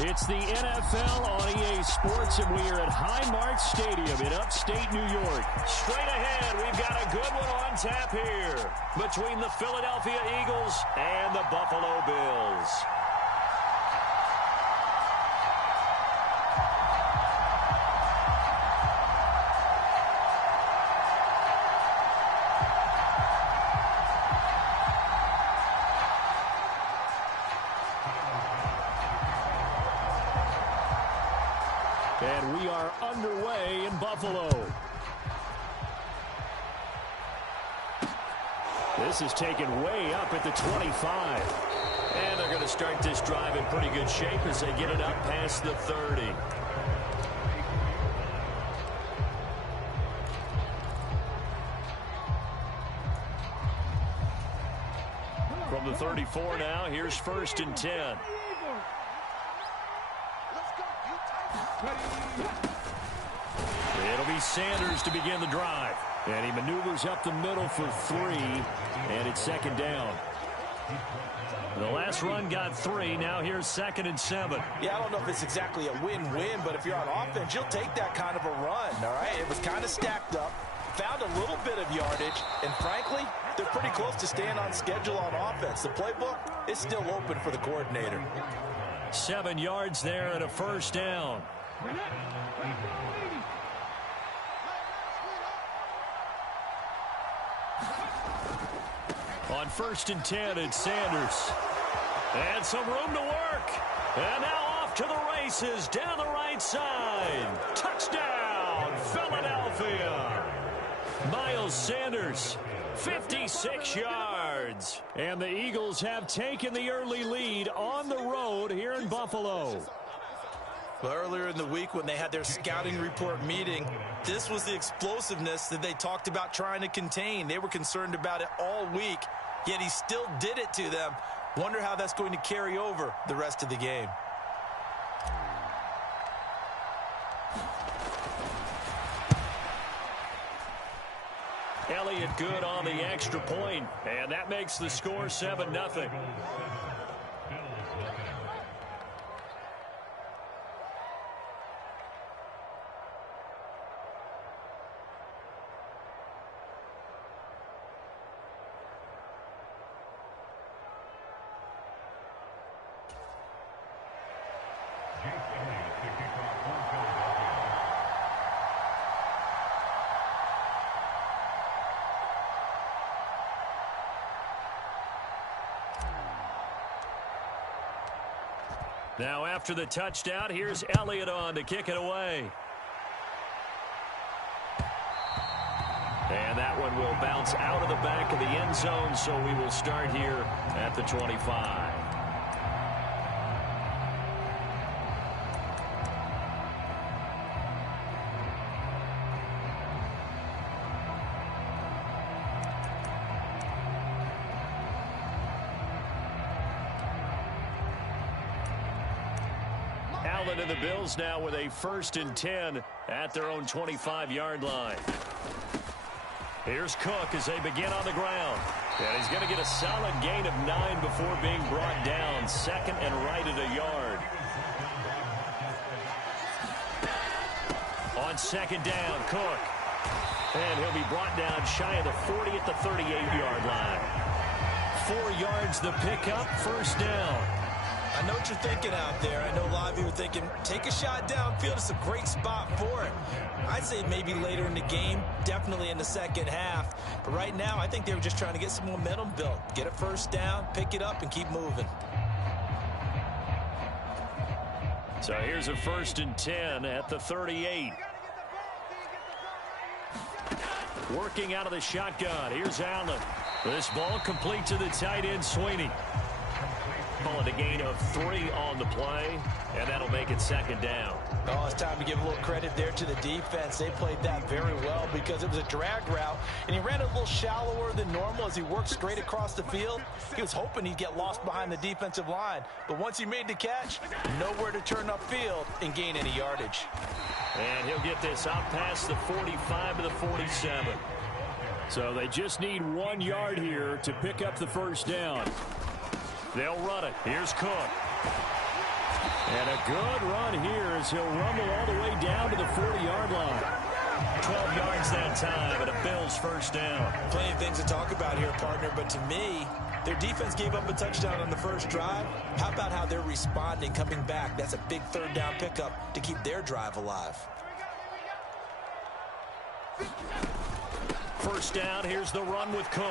It's the NFL on EA Sports, and we are at Highmark Stadium in upstate New York. Straight ahead, we've got a good one on tap here between the Philadelphia Eagles and the Buffalo Bills. And we are underway in Buffalo. This is taken way up at the 25. And they're going to start this drive in pretty good shape as they get it up past the 30. From the 34 now, here's 1st and 10. It'll be Sanders to begin the drive. And he maneuvers up the middle for 3. And it's 2nd down. The last run got 3. Now here's 2nd and 7. Yeah, I don't know if it's exactly a win-win, but if you're on offense, you'll take that kind of a run, all right? It was kind of stacked up, found a little bit of yardage, and frankly, they're pretty close to staying on schedule on offense. The playbook is still open for the coordinator. 7 yards there and a 1st down. On 1st and 10, it's Sanders. And some room to work. And now off to the races down the right side. Touchdown, Philadelphia. Miles Sanders, 56 yards. And the Eagles have taken the early lead on the road here in Buffalo. Well, earlier in the week when they had their scouting report meeting, this was the explosiveness that they talked about trying to contain. They were concerned about it all week, yet he still did it to them. Wonder how that's going to carry over the rest of the game. Elliott good on the extra point, and that makes the score 7-0. Now after the touchdown, here's Elliott on to kick it away. And that one will bounce out of the back of the end zone, so we will start here at the 25. Allen and the Bills now with a 1st and 10 at their own 25-yard line. Here's Cook as they begin on the ground. And he's going to get a solid gain of 9 before being brought down. 2nd and right at a yard. On 2nd down, Cook. And he'll be brought down shy of the 40 at the 38-yard line. 4 yards the pickup, 1st down. I know what you're thinking out there. I know a lot of you are thinking, take a shot downfield. It's a great spot for it. I'd say maybe later in the game, definitely in the second half. But right now, I think they were just trying to get some momentum built. Get a 1st down, pick it up, and keep moving. So here's a 1st and 10 at the 38. Working out of the shotgun. Here's Allen. This ball complete to the tight end, Sweeney. Calling a gain of 3 on the play, and that'll make it 2nd down. Oh, it's time to give a little credit there to the defense. They played that very well because it was a drag route, and he ran a little shallower than normal as he worked straight across the field. He was hoping he'd get lost behind the defensive line, but once he made the catch, nowhere to turn upfield and gain any yardage. And he'll get this out past the 45 to the 47. So they just need 1 yard here to pick up the 1st down. They'll run it. Here's Cook. And a good run here as he'll rumble all the way down to the 40-yard line. 12 yards that time, and a Bills first down. Plenty of things to talk about here, partner, but to me, their defense gave up a touchdown on the first drive. How about how they're responding, coming back? That's a big third down pickup to keep their drive alive. First down, here's the run with Cook.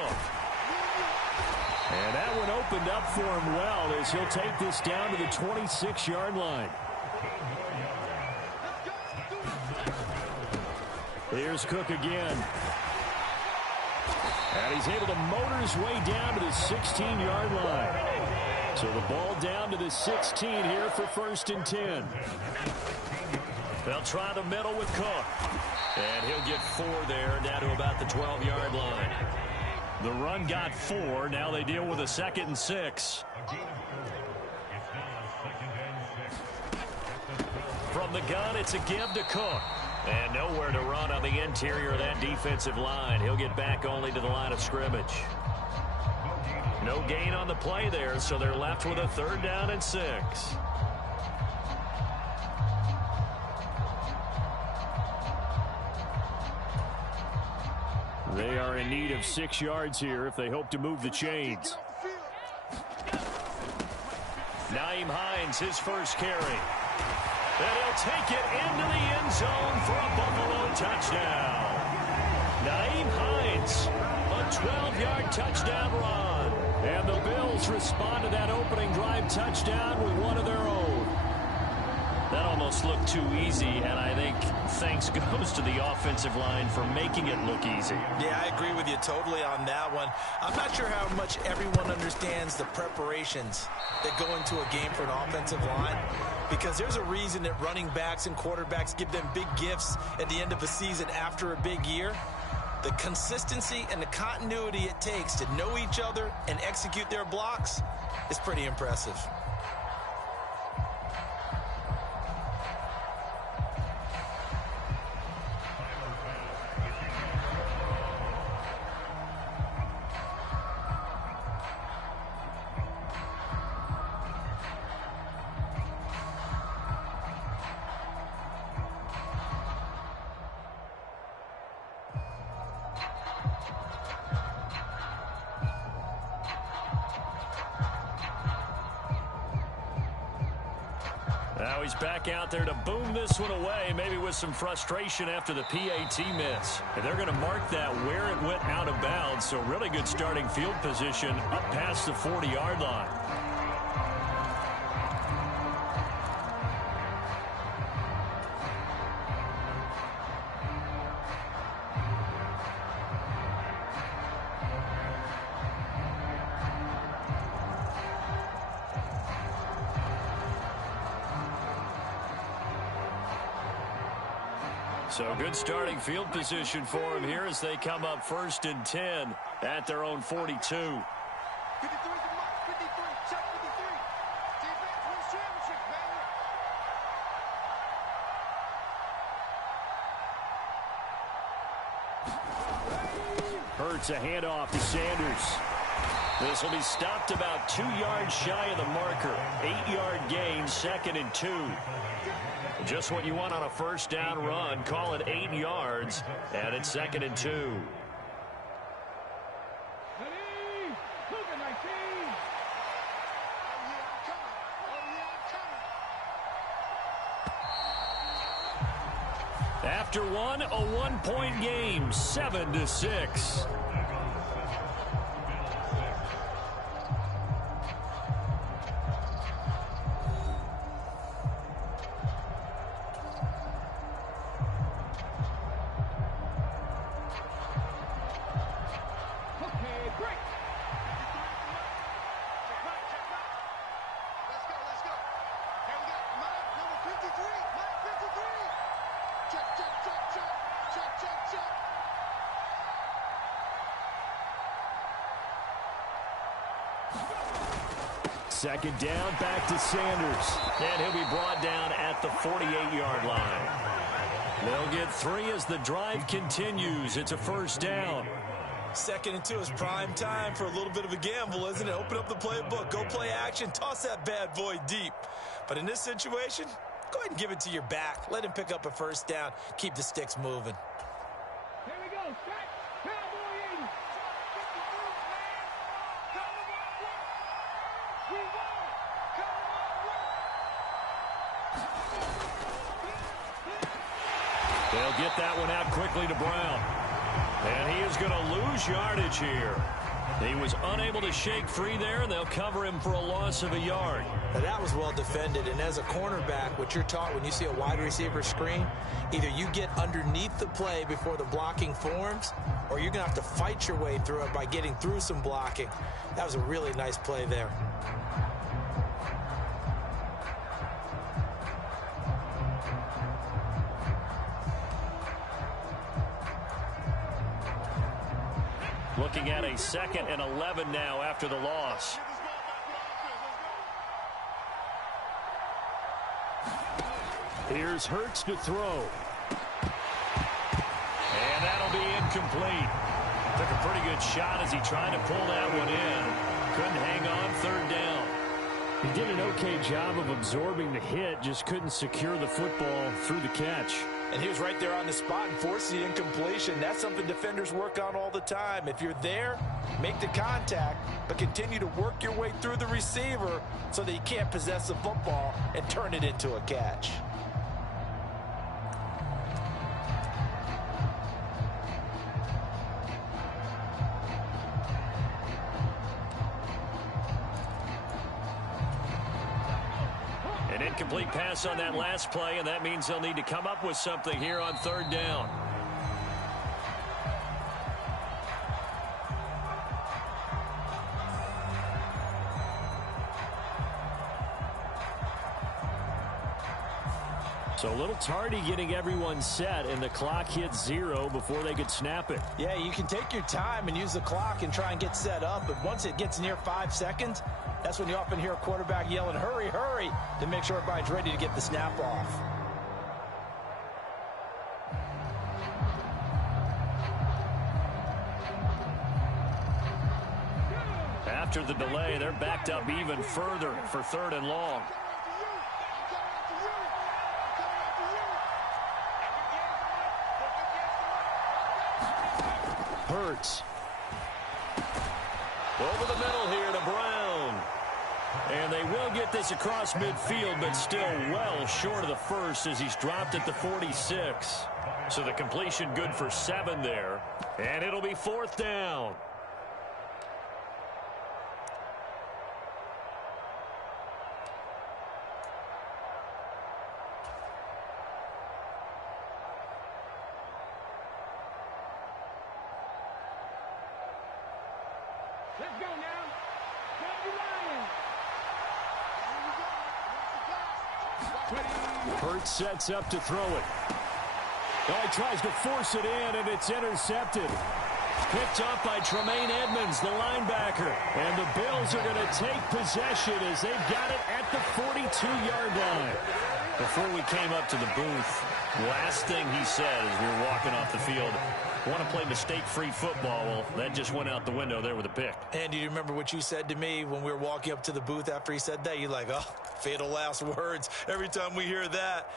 And that one opened up for him well as he'll take this down to the 26-yard line. Here's Cook again. And he's able to motor his way down to the 16-yard line. So the ball down to the 16 here for 1st and 10. They'll try the middle with Cook. And he'll get 4 there, down to about the 12-yard line. The run got 4. Now they deal with a 2nd and 6. From the gun, it's a give to Cook. And nowhere to run on the interior of that defensive line. He'll get back only to the line of scrimmage. No gain on the play there, so they're left with a 3rd down and 6. They are in need of 6 yards here if they hope to move the chains. Nyheim Hines, his first carry. And he'll take it into the end zone for a Buffalo touchdown. Nyheim Hines, a 12-yard touchdown run. And the Bills respond to that opening drive touchdown with one of their own. That almost looked too easy, and I think thanks goes to the offensive line for making it look easy. Yeah, I agree with you totally on that one. I'm not sure how much everyone understands the preparations that go into a game for an offensive line, because there's a reason that running backs and quarterbacks give them big gifts at the end of a season after a big year. The consistency and the continuity it takes to know each other and execute their blocks is pretty impressive. Now he's back out there to boom this one away, maybe with some frustration after the PAT miss. And they're going to mark that where it went out of bounds, so really good starting field position up past the 40-yard line. So good starting field position for him here as they come up 1st and 10 at their own 42. 53 is the mark. 53. Check 53. Defense wins championship, baby. Hurts a handoff to Sanders. This will be stopped about 2 yards shy of the marker. 8-yard gain, 2nd and 2. Just what you want on a first down run. Call it 8 yards, and it's 2nd and 2. After one, a 1-point game, 7-6. Second down, back to Sanders. And he'll be brought down at the 48-yard line. They'll get 3 as the drive continues. It's a first down. Second and 2 is prime time for a little bit of a gamble, isn't it? Open up the playbook, go play action, toss that bad boy deep. But in this situation, go ahead and give it to your back. Let him pick up a first down. Keep the sticks moving. Here we go. Stretch. Cowboy 80. We won. They'll get that one out quickly to Brown. And he is going to lose yardage here. He was unable to shake free there, and they'll cover him for a loss of a yard. Now that was well defended, and as a cornerback, what you're taught when you see a wide receiver screen, either you get underneath the play before the blocking forms, or you're going to have to fight your way through it by getting through some blocking. That was a really nice play there. Looking at a 2nd and 11 now after the loss. Here's Hurts to throw. And that'll be incomplete. Took a pretty good shot as he tried to pull that one in. Couldn't hang on, 3rd down. He did an okay job of absorbing the hit, just couldn't secure the football through the catch. And he was right there on the spot and forced the incompletion. That's something defenders work on all the time. If you're there, make the contact, but continue to work your way through the receiver so that you can't possess the football and turn it into a catch. An incomplete pass on that last play, and that means they'll need to come up with something here on 3rd down. So a little tardy getting everyone set, and the clock hits 0 before they could snap it. Yeah, you can take your time and use the clock and try and get set up, but once it gets near 5 seconds, that's when you often hear a quarterback yelling, hurry, hurry, to make sure everybody's ready to get the snap off. After the delay, they're backed up even further for 3rd and long. Hurts. Over the middle here to Brown. And they will get this across midfield, but still well short of the first as he's dropped at the 46. So the completion good for 7 there. And it'll be 4th down. Let's go now. Hurts sets up to throw it. Oh, he tries to force it in, and it's intercepted. Picked up by Tremaine Edmonds, the linebacker. And the Bills are going to take possession as they've got it at the 42-yard line. Before we came up to the booth, last thing he said as we were walking off the field, want to play mistake-free football. Well, that just went out the window there with a pick. And do you remember what you said to me when we were walking up to the booth after he said that? You're like, oh, fatal last words. Every time we hear that,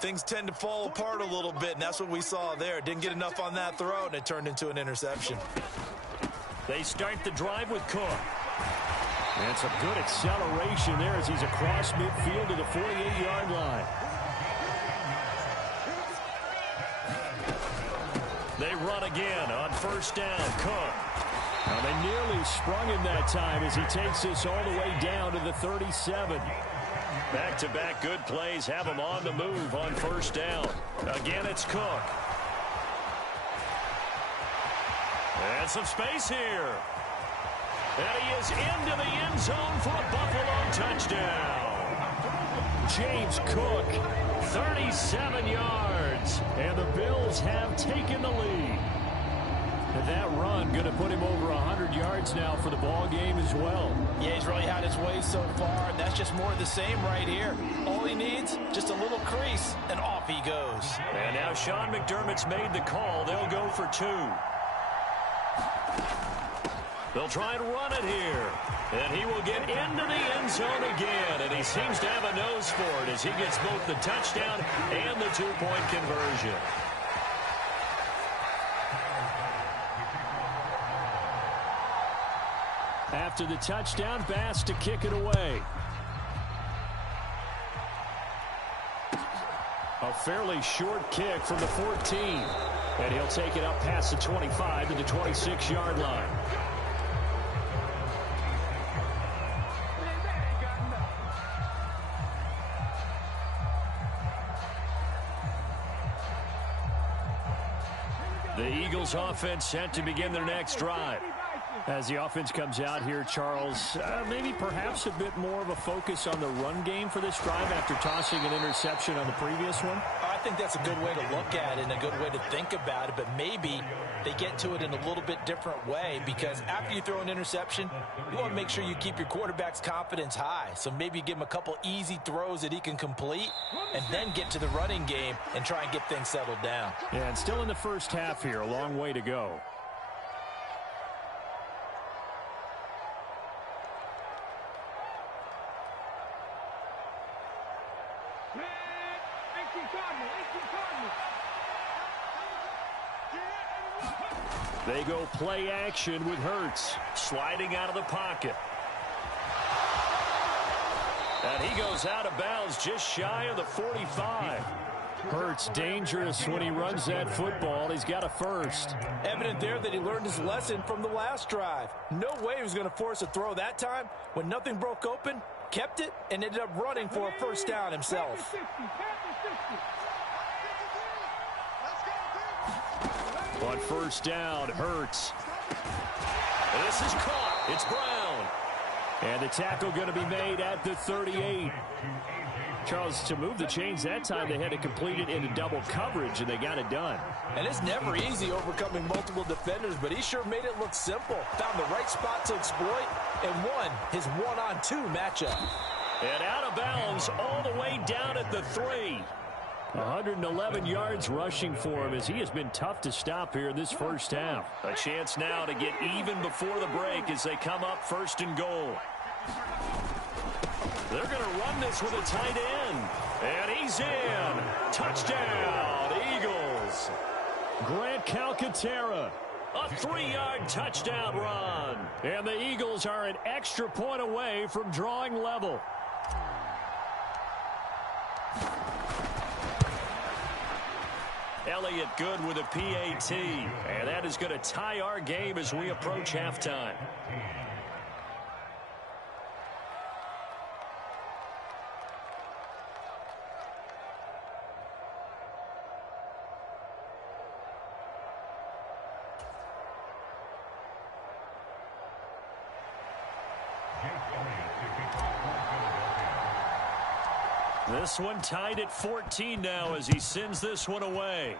things tend to fall apart a little bit, and that's what we saw there. Didn't get enough on that throw, and it turned into an interception. They start the drive with Cook. And some good acceleration there as he's across midfield to the 48-yard line. They run again on 1st down. Cook. Now they nearly sprung him that time as he takes this all the way down to the 37. Back-to-back good plays have him on the move on 1st down. Again, it's Cook. And some space here. And he is into the end zone for a Buffalo touchdown. James Cook, 37 yards. And the Bills have taken the lead. And that run going to put him over 100 yards now for the ball game as well. Yeah, he's really had his way so far, and that's just more of the same right here. All he needs, just a little crease, and off he goes. And now Sean McDermott's made the call. They'll go for 2. They'll try and run it here. And he will get into the end zone again. And he seems to have a nose for it as he gets both the touchdown and the two-point conversion. After the touchdown, Bass to kick it away. A fairly short kick from the 14. And he'll take it up past the 25 to the 26-yard line. The Eagles offense set to begin their next drive. As the offense comes out here, Charles, maybe perhaps a bit more of a focus on the run game for this drive after tossing an interception on the previous one? I think that's a good way to look at it and a good way to think about it, but maybe they get to it in a little bit different way, because after you throw an interception, you want to make sure you keep your quarterback's confidence high. So maybe give him a couple easy throws that he can complete and then get to the running game and try and get things settled down. Yeah, and still in the first half here, a long way to go. They go play action with Hurts, sliding out of the pocket. And he goes out of bounds just shy of the 45. Hurts dangerous when he runs that football. He's got a first. Evident there that he learned his lesson from the last drive. No way he was going to force a throw that time. When nothing broke open, kept it, and ended up running for a first down himself. On first down, Hurts. This is caught. It's Brown. And the tackle going to be made at the 38. Charles, to move the chains that time, they had to complete it into double coverage, and they got it done. And it's never easy overcoming multiple defenders, but he sure made it look simple. Found the right spot to exploit and won his one-on-two matchup. And out of bounds all the way down at the 3. 111 yards rushing for him as he has been tough to stop here in this first half. A chance now to get even before the break as they come up first and goal. They're going to run this with a tight end. And he's in. Touchdown, Eagles. Grant Calcaterra. A 3-yard touchdown run. And the Eagles are an extra point away from drawing level. Elliott good with a PAT. And that is going to tie our game as we approach halftime. This one tied at 14 now as he sends this one away.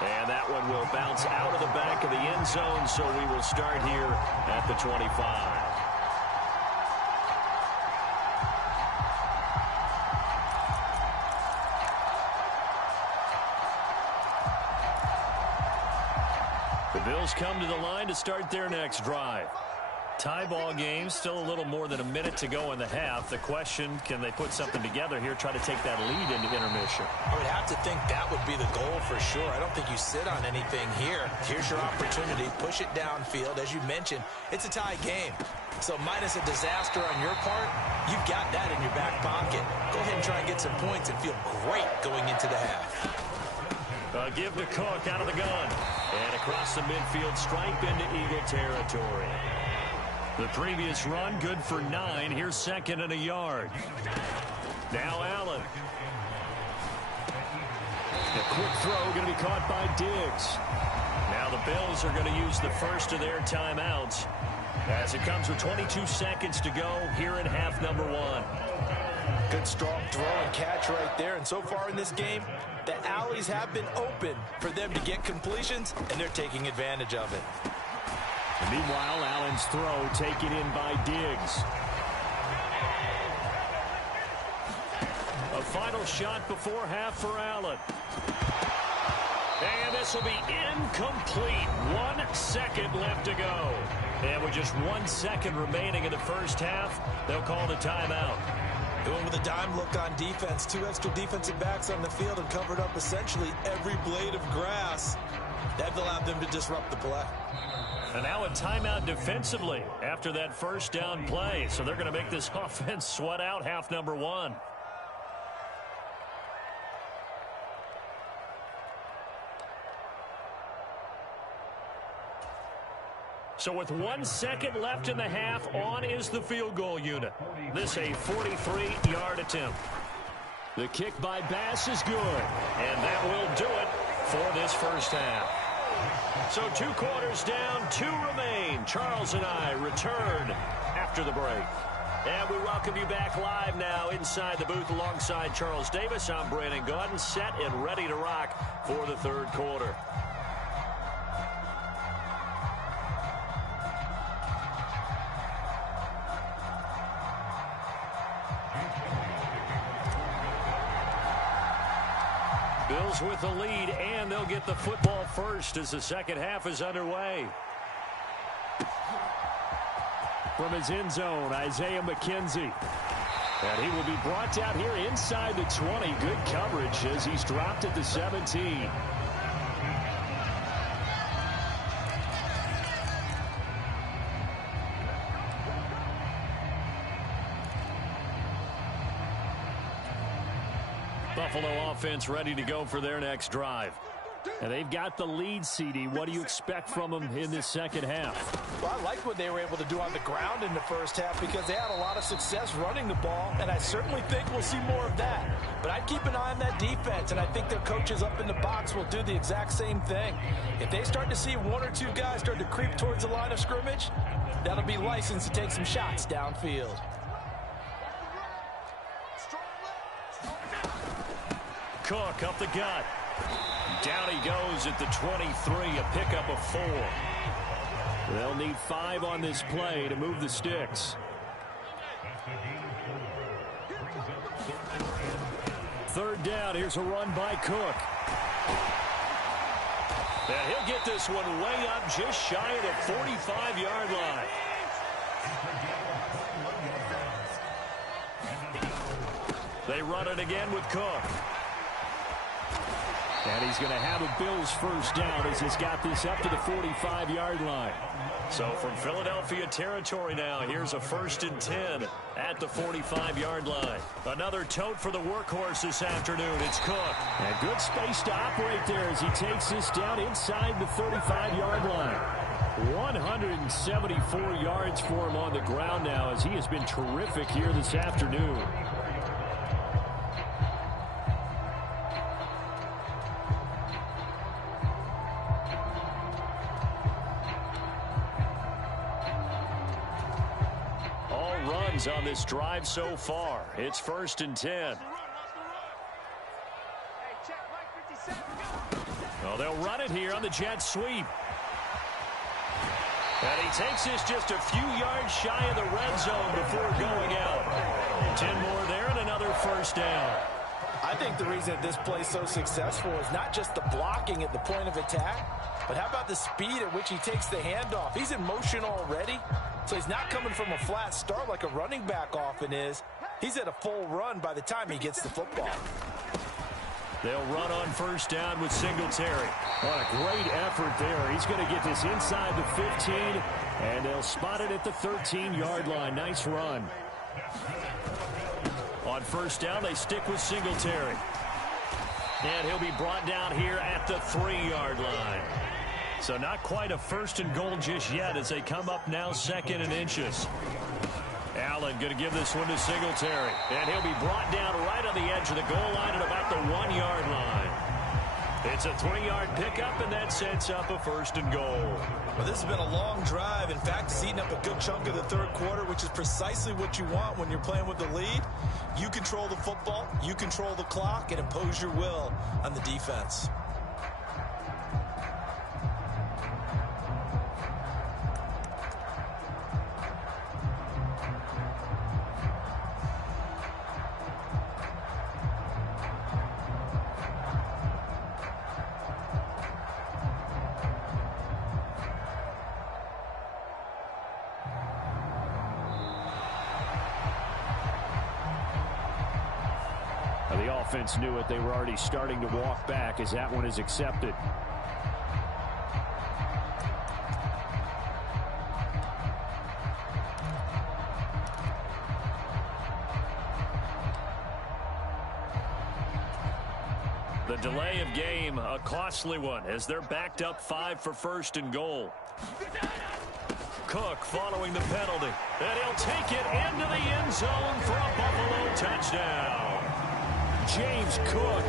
And that one will bounce out of the back of the end zone, so we will start here at the 25. The Bills come to the line to start their next drive. Tie ball game, still a little more than a minute to go in the half. The question, can they put something together here, try to take that lead into intermission? I would have to think that would be the goal for sure. I don't think you sit on anything here. Here's your opportunity. Push it downfield. As you mentioned, it's a tie game. So minus a disaster on your part, you've got that in your back pocket. Go ahead and try and get some points and feel great going into the half. Give to Cook out of the gun. And across the midfield stripe into Eagle territory. The previous run, good for 9. Here's second and a yard. Now Allen. A quick throw going to be caught by Diggs. Now the Bills are going to use the first of their timeouts as it comes with 22 seconds to go here in half number 1. Good strong throw and catch right there. And so far in this game, the alleys have been open for them to get completions, and they're taking advantage of it. And meanwhile, Allen's throw taken in by Diggs. A final shot before half for Allen. And this will be incomplete. 1 second left to go. And with just 1 second remaining in the first half, they'll call the timeout. Going with a dime look on defense. 2 extra defensive backs on the field and covered up essentially every blade of grass. That allowed them to disrupt the play. And now a timeout defensively after that first down play. So they're going to make this offense sweat out half number 1. So with 1 second left in the half, on is the field goal unit. This a 43-yard attempt. The kick by Bass is good. And that will do it for this first half. So 2 quarters down, 2 remain. Charles and I return after the break. And we welcome you back live now inside the booth alongside Charles Davis. I'm Brandon Gaudin, set and ready to rock for the third quarter. Bills with the lead, and they'll get the football first as the second half is underway. From his end zone, Isaiah McKenzie. And he will be brought down here inside the 20. Good coverage as he's dropped at the 17. Buffalo offense ready to go for their next drive. And they've got the lead, CD. What do you expect from them in this second half? Well, I like what they were able to do on the ground in the first half because they had a lot of success running the ball, and I certainly think we'll see more of that. But I'd keep an eye on that defense, and I think their coaches up in the box will do the exact same thing. If they start to see 1 or 2 guys start to creep towards the line of scrimmage, that'll be licensed to take some shots downfield. Cook up the gut. Down he goes at the 23, a pickup of 4. They'll need 5 on this play to move the sticks. Third down, here's a run by Cook. And he'll get this one way up just shy of the 45-yard line. They run it again with Cook. And he's going to have a Bills first down as he's got this up to the 45-yard line. So from Philadelphia territory now, here's a 1st and 10 at the 45-yard line. Another tote for the workhorse this afternoon. It's Cook. And good space to operate there as he takes this down inside the 35-yard line. 174 yards for him on the ground now as he has been terrific here this afternoon. On this drive so far. It's 1st and 10. Well, they'll run it here on the jet sweep. And he takes this just a few yards shy of the red zone before going out. 10 more there and another first down. I think the reason that this play is so successful is not just the blocking at the point of attack, but how about the speed at which he takes the handoff? He's in motion already. So he's not coming from a flat start like a running back often is. He's at a full run by the time he gets the football. They'll run on first down with Singletary. What a great effort there. He's going to get this inside the 15, and they'll spot it at the 13-yard line. Nice run. On first down, they stick with Singletary. And he'll be brought down here at the 3-yard line. So not quite a 1st and goal just yet as they come up now 2nd and inches. Allen going to give this one to Singletary. And he'll be brought down right on the edge of the goal line at about the 1-yard line. It's a 3-yard pickup, and that sets up a 1st and goal. Well, this has been a long drive. In fact, it's eaten up a good chunk of the third quarter, which is precisely what you want when you're playing with the lead. You control the football, you control the clock, and impose your will on the defense. offense knew it. They were already starting to walk back as that one is accepted. The delay of game, a costly one, as they're backed up 5 for first and goal. Cook following the penalty, and he'll take it into the end zone for a Buffalo touchdown. James Cook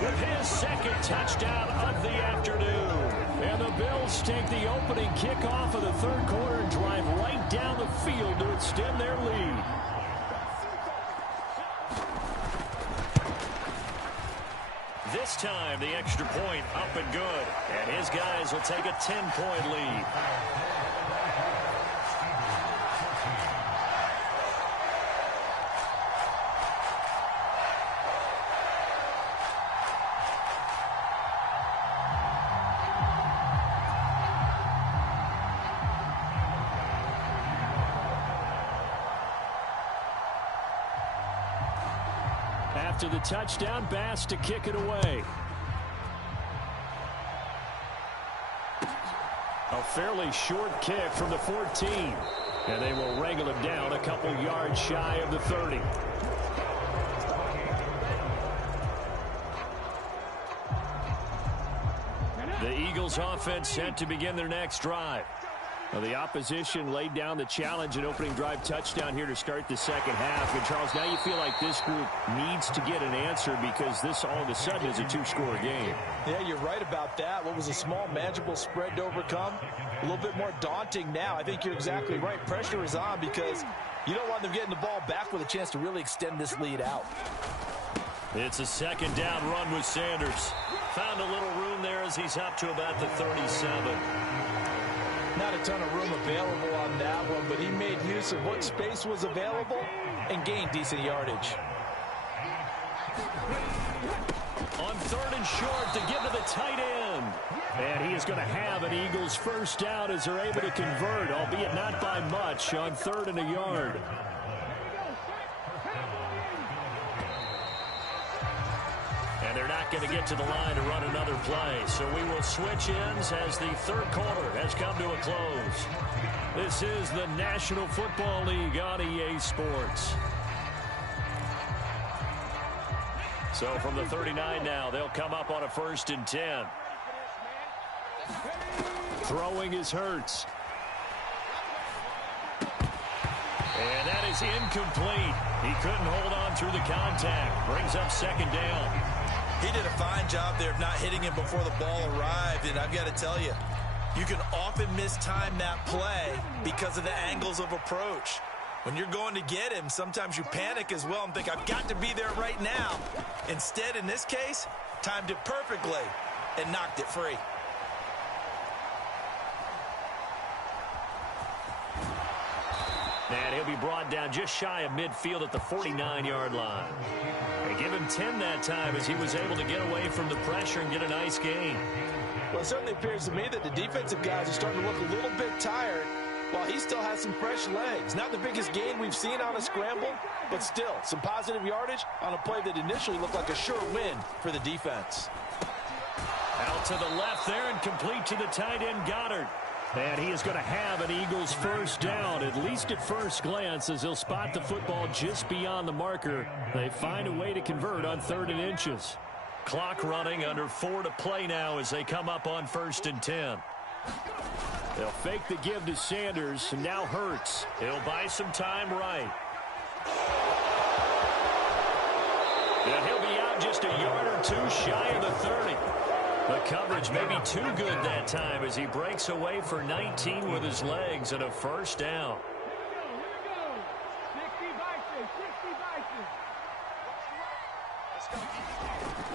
with his second touchdown of the afternoon. And the Bills take the opening kickoff of the third quarter and drive right down the field to extend their lead. This time, the extra point up and good. And his guys will take a 10-point lead. After the touchdown, Bass to kick it away. A fairly short kick from the 14. And they will wrangle him down a couple yards shy of the 30. The Eagles offense set to begin their next drive. Well, the opposition laid down the challenge and opening drive touchdown here to start the second half. And, Charles, now you feel like this group needs to get an answer because this all of a sudden is a two-score game. Yeah, you're right about that. What was a small, manageable spread to overcome? A little bit more daunting now. I think you're exactly right. Pressure is on because you don't want them getting the ball back with a chance to really extend this lead out. It's a second down run with Sanders. Found a little room there as he's up to about the 37. Not a ton of room available on that one, but he made use of what space was available and gained decent yardage. On third and short to give to the tight end. And he is going to have an Eagles first down as they're able to convert, albeit not by much, on third and a yard. And they're not going to get to the line to run another play. So we will switch ends as the third quarter has come to a close. This is the National Football League on EA Sports. So from the 39 now, they'll come up on a 1st and 10. Throwing is Hurts. And that is incomplete. He couldn't hold on through the contact. Brings up second down. He did a fine job there of not hitting him before the ball arrived, and I've got to tell you, you can often mistime that play because of the angles of approach. When you're going to get him, sometimes you panic as well and think, I've got to be there right now. Instead, in this case, timed it perfectly and knocked it free. And he'll be brought down just shy of midfield at the 49-yard line. They give him 10 that time as he was able to get away from the pressure and get a nice gain. Well, it certainly appears to me that the defensive guys are starting to look a little bit tired while he still has some fresh legs. Not the biggest gain we've seen on a scramble, but still some positive yardage on a play that initially looked like a sure win for the defense. Out to the left there and complete to the tight end Goddard. And he is going to have an Eagles first down, at least at first glance, as he'll spot the football just beyond the marker. They find a way to convert on 3rd and inches. Clock running, under 4 to play now as they come up on 1st and 10. They'll fake the give to Sanders, and now Hurts. He'll buy some time right. And he'll be out just a yard or two shy of the 30. The coverage may be too good that time as he breaks away for 19 with his legs and a first down.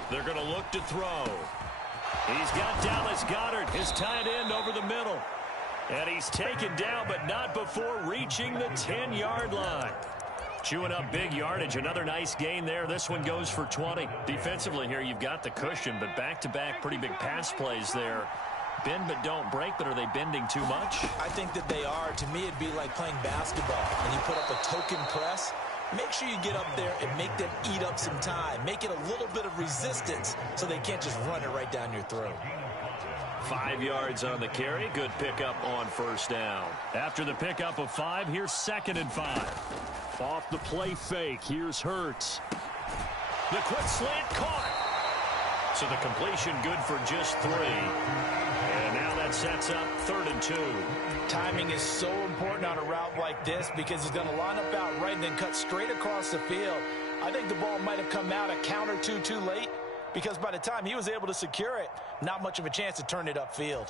They're going to look to throw. He's got Dallas Goedert, his tight end, over the middle. And he's taken down, but not before reaching the 10-yard line. Chewing up big yardage. Another nice gain there. This one goes for 20. Defensively here, you've got the cushion, but back-to-back pretty big pass plays there. Bend but don't break, but are they bending too much? I think that they are. To me, it'd be like playing basketball. When you put up a token press, make sure you get up there and make them eat up some time. Make it a little bit of resistance so they can't just run it right down your throat. 5 yards on the carry. Good pickup on first down. After the pickup of 5, here's 2nd and 5. Off the play fake, here's Hurts. The quick slant caught. So the completion good for just 3. And now that sets up 3rd and 2. Timing is so important on a route like this because he's going to line up out right and then cut straight across the field. I think the ball might have come out a count or two too late because by the time he was able to secure it, not much of a chance to turn it upfield.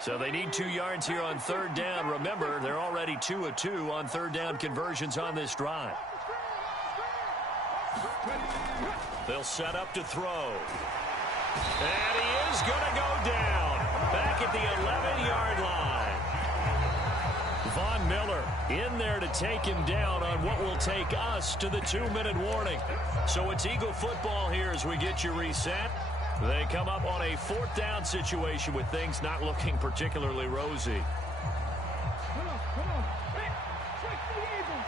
So they need 2 yards here on 3rd down. Remember, they're already 2 of 2 on 3rd down conversions on this drive. They'll set up to throw. And he is going to go down. Back at the 11-yard line. Von Miller in there to take him down on what will take us to the 2-minute warning. So it's Eagle football here as we get you reset. They come up on a 4th down situation with things not looking particularly rosy. Come on. Check the eagle.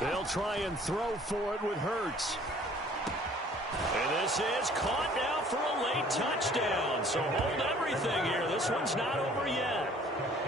They'll try and throw for it with Hurts. And this is caught now for a late touchdown. So hold everything here. This one's not over yet.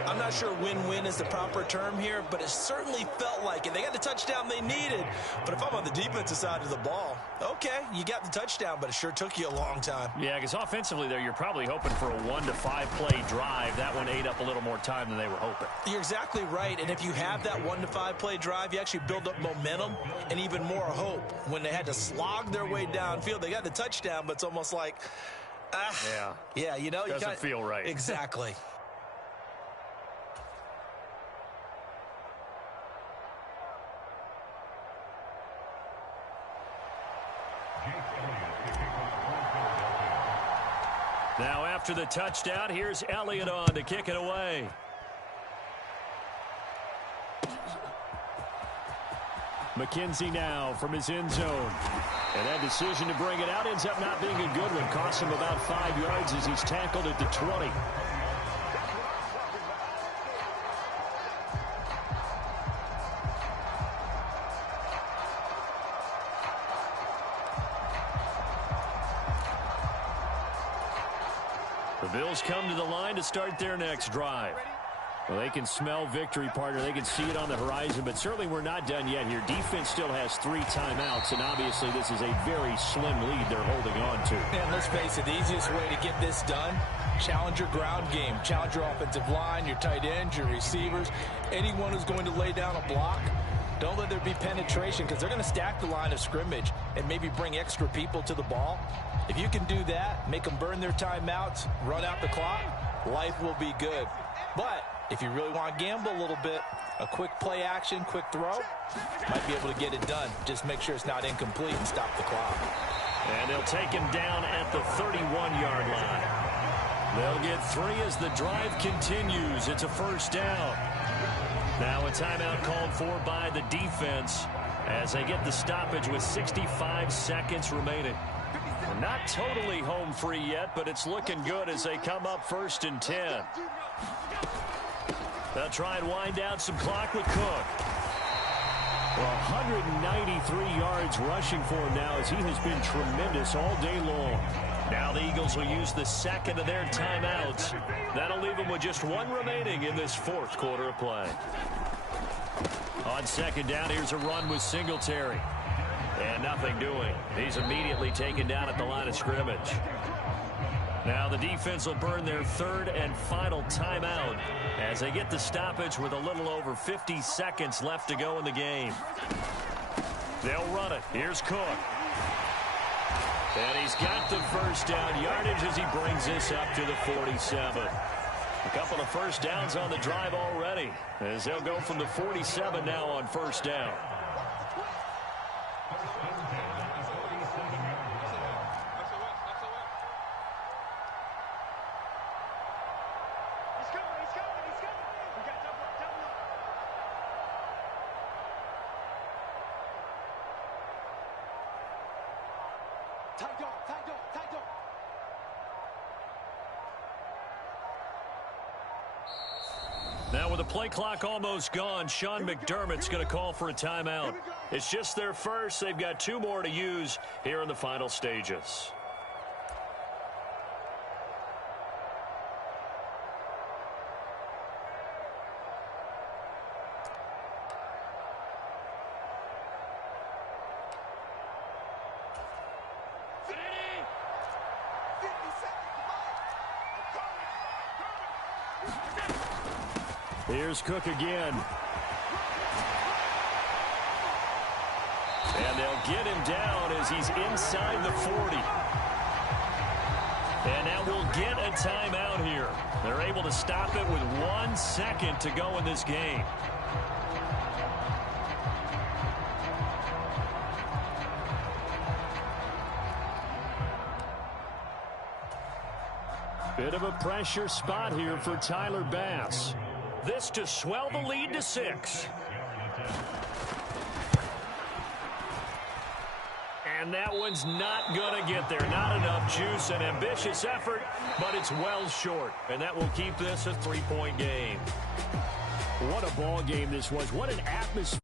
I'm not sure win-win is the proper term here, but it certainly felt like it. They got the touchdown they needed. But if I'm on the defensive side of the ball, okay, you got the touchdown, but it sure took you a long time. Yeah, because offensively there, you're probably hoping for a 1 to 5 play drive. That one ate up a little more time than they were hoping. You're exactly right. And if you have that 1 to 5 play drive, you actually build up momentum and even more hope. When they had to slog their way downfield, they got the touchdown, but it's almost like, yeah, you know, doesn't feel right. Exactly. Now after the touchdown, here's Elliott on to kick it away. McKenzie now from his end zone. And that decision to bring it out ends up not being a good one. Costs him about 5 yards as he's tackled at the 20. The Bills come to the line to start their next drive. Well, they can smell victory, partner. They can see it on the horizon, but certainly we're not done yet here. Defense still has 3 timeouts, and obviously this is a very slim lead they're holding on to. And let's face it, the easiest way to get this done, challenge your ground game. Challenge your offensive line, your tight ends, your receivers, anyone who's going to lay down a block. Don't let there be penetration because they're going to stack the line of scrimmage and maybe bring extra people to the ball. If you can do that, make them burn their timeouts, run out the clock, life will be good. But if you really want to gamble a little bit, a quick play action, quick throw, might be able to get it done. Just make sure it's not incomplete and stop the clock. And they'll take him down at the 31-yard line. They'll get 3 as the drive continues. It's a first down. Now a timeout called for by the defense as they get the stoppage with 65 seconds remaining. We're not totally home free yet, but it's looking good as they come up 1st and 10. They'll try and wind down some clock with Cook. Well, 193 yards rushing for him now as he has been tremendous all day long. Now the Eagles will use the 2nd of their timeouts. That'll leave them with just 1 remaining in this 4th quarter of play. On 2nd down, here's a run with Singletary. And nothing doing. He's immediately taken down at the line of scrimmage. Now the defense will burn their 3rd and final timeout as they get the stoppage with a little over 50 seconds left to go in the game. They'll run it. Here's Cook. And he's got the first down yardage as he brings this up to the 47. A couple of first downs on the drive already, as they'll go from the 47 now on first down. Now with the play clock almost gone, Sean McDermott's going to call for a timeout. It's just their first. They've got 2 more to use here in the final stages. Here's Cook again. And they'll get him down as he's inside the 40. And now we'll get a timeout here. They're able to stop it with 1 second to go in this game. Bit of a pressure spot here for Tyler Bass. This to swell the lead to 6. And that one's not going to get there. Not enough juice. An ambitious effort, but it's well short. And that will keep this a 3-point game. What a ball game this was. What an atmosphere.